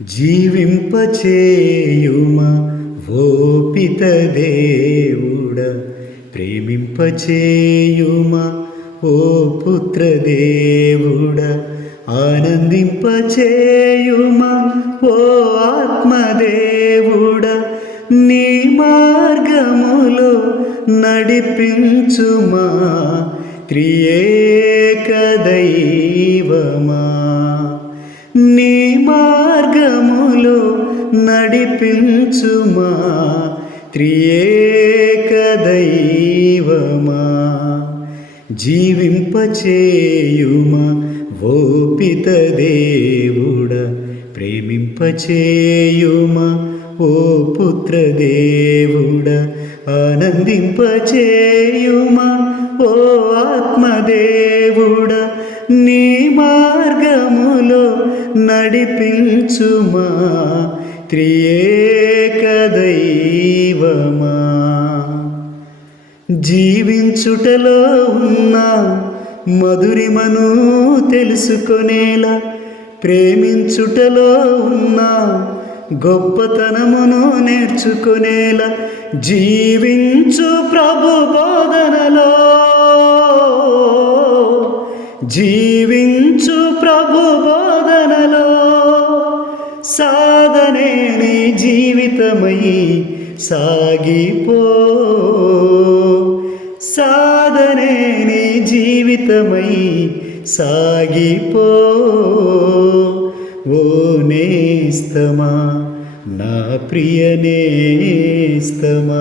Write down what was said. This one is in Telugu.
జీవింపచేయుమా ఓపిత దేవుడ ప్రేమింపచేయుమా ఓ పుత్ర దేవుడ ఆనందింపచేయుమా ఓ ఆత్మదేవుడ నీ మార్గములో నడిపించుమా త్రియేక దైవమా. నీ మార్గములో నడిపించుమా? త్రియేక దైవమా? జీవింపచేయుమా? ఓపిత దేవుడ? ప్రేమింపచేయుమా? ఓ పుత్ర దేవుడ? ఆనందింపచేయుమా? ఓ ఆత్మదేవుడ నీ మార్గ మార్గములో నడిపించుమా? త్రియేక దైవమా? జీవించుటలో ఉన్న మధురిమను తెలుసుకొనేలా ప్రేమించుటలో ఉన్న గొప్పతనమును నేర్చుకునేలా జీవించు ప్రభు బోధనలో. జీవించు ప్రభు సాధనే నీ జీవితమై సాగిపో. సాధనే నీ జీవితమై సాగిపో. ఓ నేస్తమా నా ప్రియ నేస్తమా.